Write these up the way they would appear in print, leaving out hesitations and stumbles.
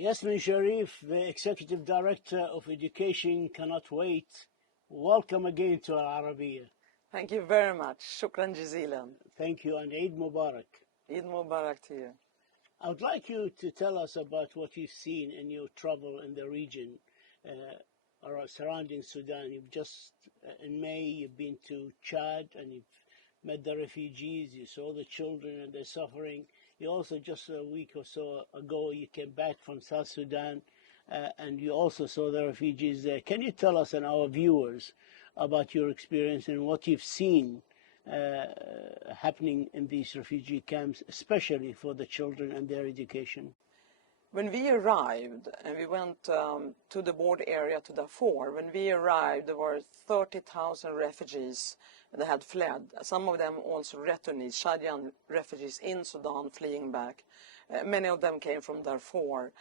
Yasmine Sherif, the Executive Director of Education, cannot wait. Welcome again to Arabiya. Thank you very much. Shukran jazilan. Thank you, and Eid Mubarak. Eid Mubarak to you. I would like you to tell us about what you've seen in your travel in the region surrounding Sudan. You've just, in May, you've been to Chad and you've met the refugees. You saw the children and their suffering. You also, just a week or so ago, you came back from South Sudan and you also saw the refugees there. Can you tell us and our viewers about your experience and what you've seen happening in these refugee camps, especially for the children and their education? When we arrived, and we went to the border area to Darfur, when we arrived, there were 30,000 refugees that had fled. Some of them also returnees, Chadian refugees in Sudan fleeing back. Many of them came from Darfur.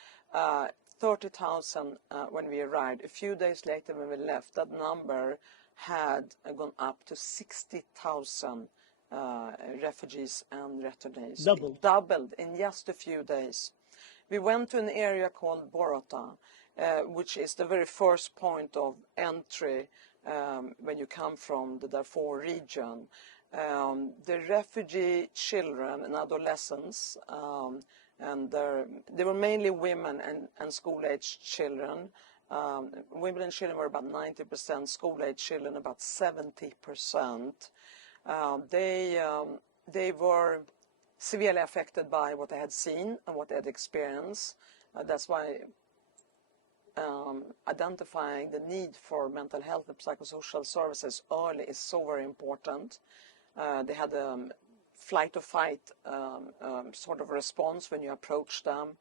30,000 when we arrived. A few days later when we left, that number had gone up to 60,000 refugees and returnees. Doubled in just a few days. We went to an area called Borota, which is the very first point of entry when you come from the Darfur region. The refugee children and adolescents, and they were mainly women and school-aged children. Women and children were about 90%, school-aged children about 70%. They were severely affected by what they had seen and what they had experienced. That's why identifying the need for mental health and psychosocial services early is so very important. They had a flight or fight sort of response when you approached them.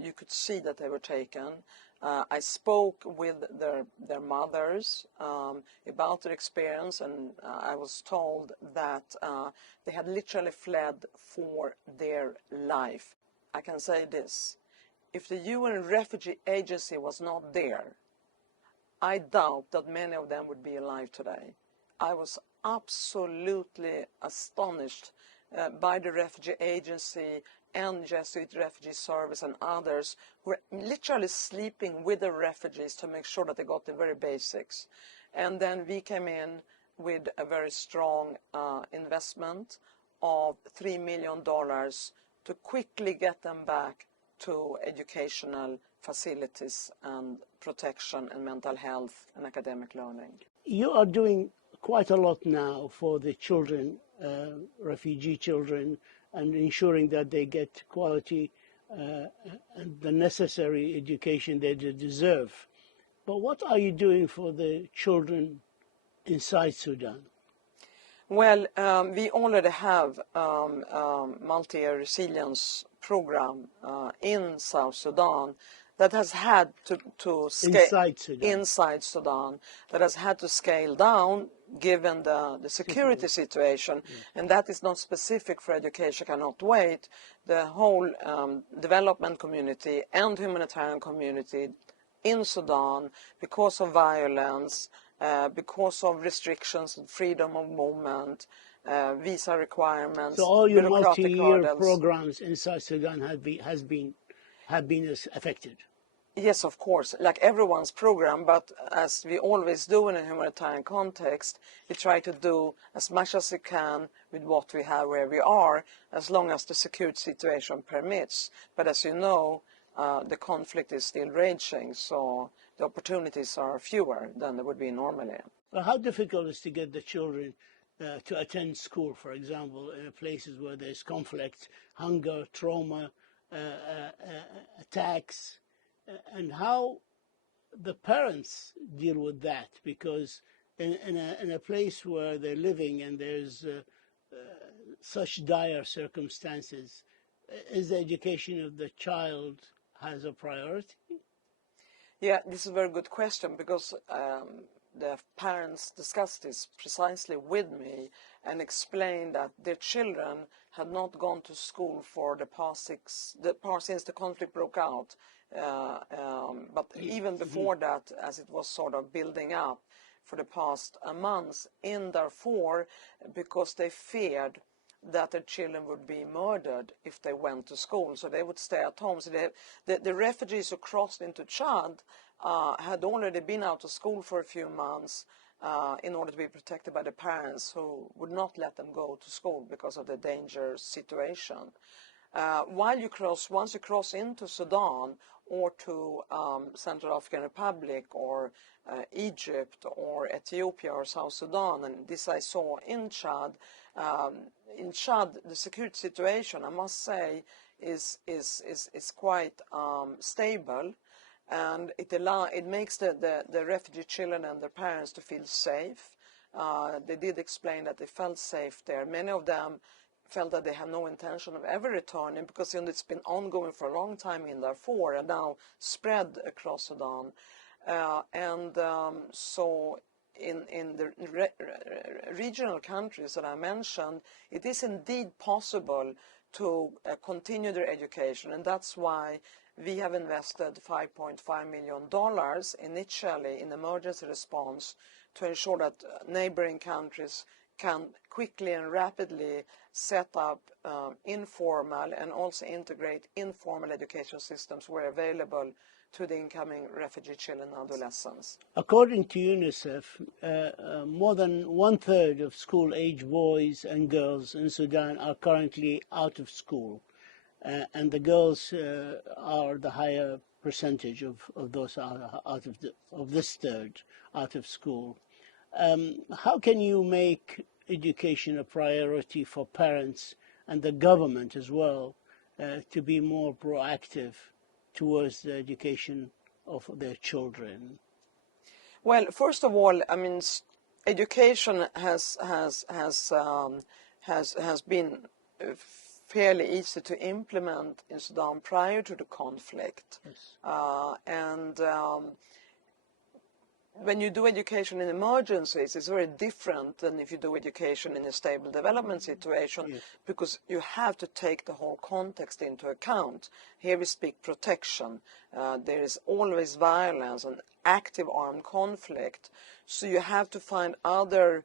You could see that they were taken. I spoke with their mothers about their experience, and I was told that they had literally fled for their life. I can say this: if the UN Refugee Agency was not there, I doubt that many of them would be alive today. I was absolutely astonished by the Refugee Agency and Jesuit Refugee Service and others who were literally sleeping with the refugees to make sure that they got the very basics. And then we came in with a very strong investment of $3 million to quickly get them back to educational facilities and protection and mental health and academic learning. You are doing quite a lot now for the children, refugee children, and ensuring that they get quality and the necessary education they deserve. But what are you doing for the children inside Sudan? Well, we already have multi-year resilience program in South Sudan that has had to scale inside Sudan, that has had to scale down given the security situation, and that is not specific for education, cannot wait. The whole development community and humanitarian community in Sudan, because of violence, because of restrictions and freedom of movement, visa requirements. So all your multi-year programs inside Sudan have been affected. Yes, of course, like everyone's program, but as we always do in a humanitarian context, we try to do as much as we can with what we have where we are, as long as the security situation permits. But as you know, the conflict is still raging, so the opportunities are fewer than they would be normally. Well, how difficult is to get the children to attend school, for example, in places where there's conflict, hunger, trauma, attacks, and how the parents deal with that? Because in a place where they're living and there's such dire circumstances, is the education of the child has a priority? Yeah, this is a very good question, because the parents discussed this precisely with me and explained that their children had not gone to school for since the conflict broke out. But even before that, as it was sort of building up for the past months in Darfur, because they feared that their children would be murdered if they went to school, so they would stay at home. So the refugees who crossed into Chad had already been out of school for a few months in order to be protected by the parents who would not let them go to school because of the dangerous situation. Once you cross into Sudan or to Central African Republic or Egypt or Ethiopia or South Sudan, and this I saw in Chad. In Chad, the security situation, I must say, is quite stable, and it makes the refugee children and their parents to feel safe. They did explain that they felt safe there. Many of them felt that they have no intention of ever returning because it's been ongoing for a long time in Darfur and now spread across Sudan. So in the regional countries that I mentioned, it is indeed possible to continue their education, and that's why we have invested $5.5 million initially in emergency response to ensure that neighboring countries can quickly and rapidly set up informal and also integrate informal education systems where available to the incoming refugee children and adolescents. According to UNICEF, more than 1/3 of school-age boys and girls in Sudan are currently out of school, and the girls are the higher percentage of those of this third out of school. How can you make education a priority for parents and the government as well to be more proactive towards the education of their children? Well, first of all, I mean, education has been fairly easy to implement in Sudan prior to the conflict. Yes. When you do education in emergencies, it's very different than if you do education in a stable development situation, Yes. because you have to take the whole context into account. Here we speak protection. There is always violence and active armed conflict. So you have to find other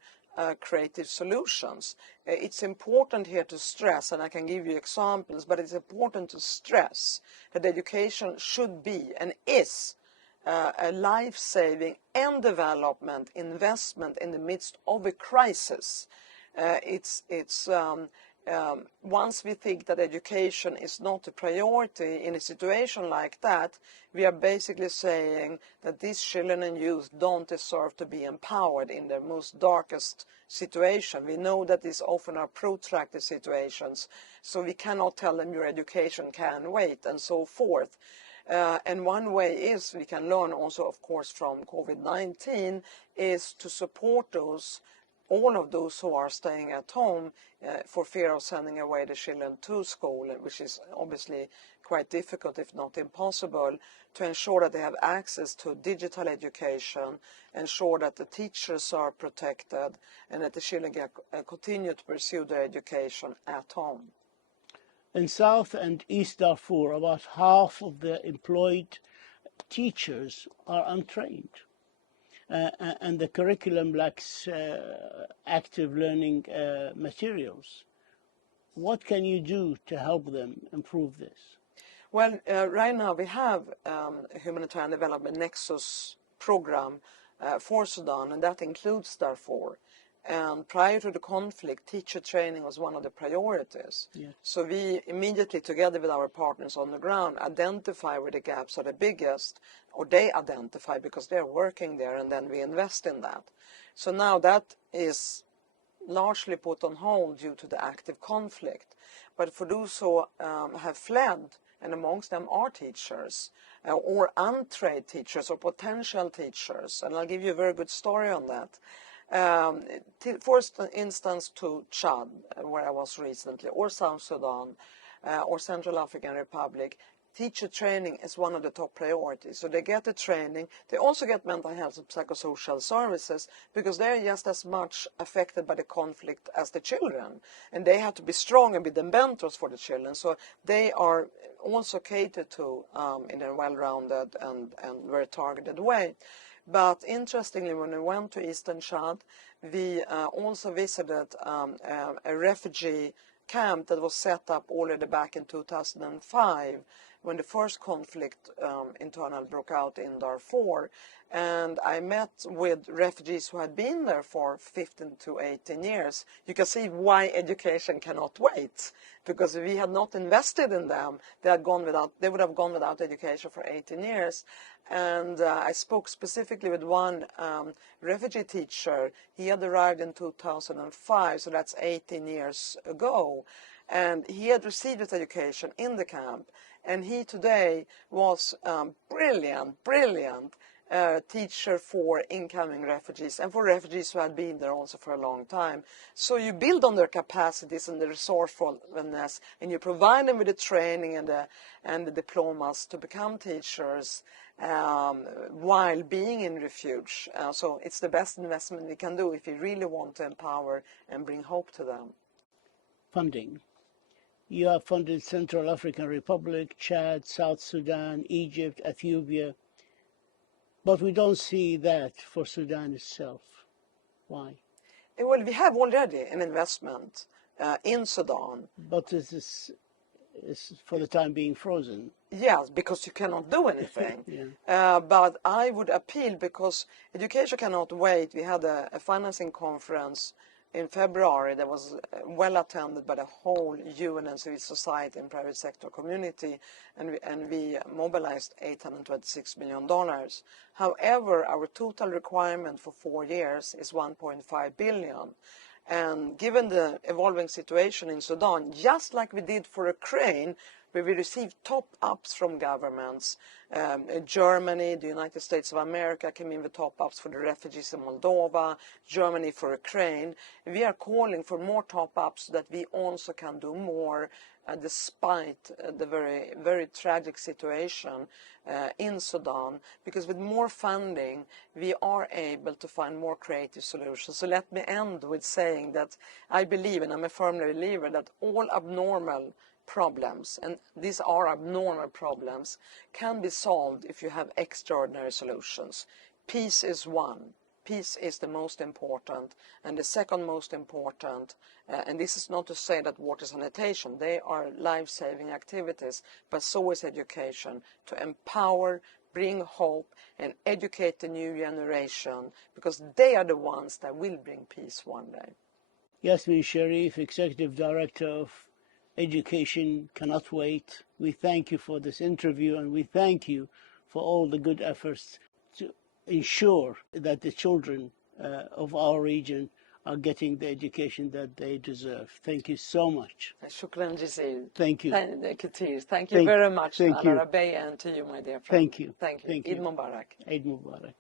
creative solutions. It's important here to stress, and I can give you examples, but it's important to stress that education should be and is a life-saving and development investment in the midst of a crisis. Once we think that education is not a priority in a situation like that, we are basically saying that these children and youth don't deserve to be empowered in their most darkest situation. We know that these often are protracted situations, so we cannot tell them your education can wait and so forth. And one way is, we can learn also, of course, from COVID-19, is to support all of those who are staying at home for fear of sending away the children to school, which is obviously quite difficult, if not impossible, to ensure that they have access to digital education, ensure that the teachers are protected, and that the children continue to pursue their education at home. In South and East Darfur, about half of the employed teachers are untrained, and the curriculum lacks active learning materials. What can you do to help them improve this? Well, right now we have a humanitarian development nexus program for Sudan, and that includes Darfur. And prior to the conflict, teacher training was one of the priorities. Yes. So we immediately, together with our partners on the ground, identify where the gaps are the biggest, or they identify because they're working there, and then we invest in that. So now that is largely put on hold due to the active conflict. But for those who have fled, and amongst them are teachers, or untrained teachers, or potential teachers, and I'll give you a very good story on that. For instance, to Chad, where I was recently, or South Sudan, or Central African Republic, teacher training is one of the top priorities. So they get the training. They also get mental health and psychosocial services, because they're just as much affected by the conflict as the children. And they have to be strong and be the mentors for the children. So they are also catered to in a well-rounded and very targeted way. But interestingly, when we went to Eastern Chad, we also visited a refugee camp that was set up already back in 2005 when the first conflict internal broke out in Darfur. And I met with refugees who had been there for 15 to 18 years. You can see why education cannot wait, because if we had not invested in them, they would have gone without education for 18 years. And I spoke specifically with one refugee teacher. He had arrived in 2005, so that's 18 years ago. And he had received his education in the camp. And he today was brilliant teacher for incoming refugees and for refugees who had been there also for a long time. So you build on their capacities and the resourcefulness, and you provide them with the training and the diplomas to become teachers while being in refuge. So it's the best investment we can do if we really want to empower and bring hope to them. Funding. You have funded Central African Republic, Chad, South Sudan, Egypt, Ethiopia, but we don't see that for Sudan itself. Why? Well, we have already an investment in Sudan. But this is for the time being frozen. Yes, because you cannot do anything. Yeah. But I would appeal, because education cannot wait. We had a financing conference in February that was well attended by the whole UN and civil society and private sector community, and we mobilized $826 million. However, our total requirement for 4 years is $1.5 billion. And given the evolving situation in Sudan, just like we did for Ukraine, where we received top-ups from governments, Germany, the United States of America came in with top-ups for the refugees in Moldova, Germany for Ukraine. We are calling for more top-ups so that we also can do more despite the very, very tragic situation in Sudan, because with more funding we are able to find more creative solutions. So let me end with saying that I believe, and I'm a firm believer, that all abnormal problems, and these are abnormal problems, can be solved if you have extraordinary solutions. Peace is one. Peace is the most important, and the second most important, and this is not to say that water sanitation, they are life-saving activities, but so is education, to empower, bring hope, and educate the new generation, because they are the ones that will bring peace one day. Yasmine Sherif, Executive Director of Education Cannot Wait. We thank you for this interview, and we thank you for all the good efforts to ensure that the children of our region are getting the education that they deserve. Thank you so much. Shukran Jazil. Thank you. Thank you very much, Thank you. Arabiya, and to you, my dear friend. Thank you. Thank you. Thank Eid you. Mubarak. Eid Mubarak.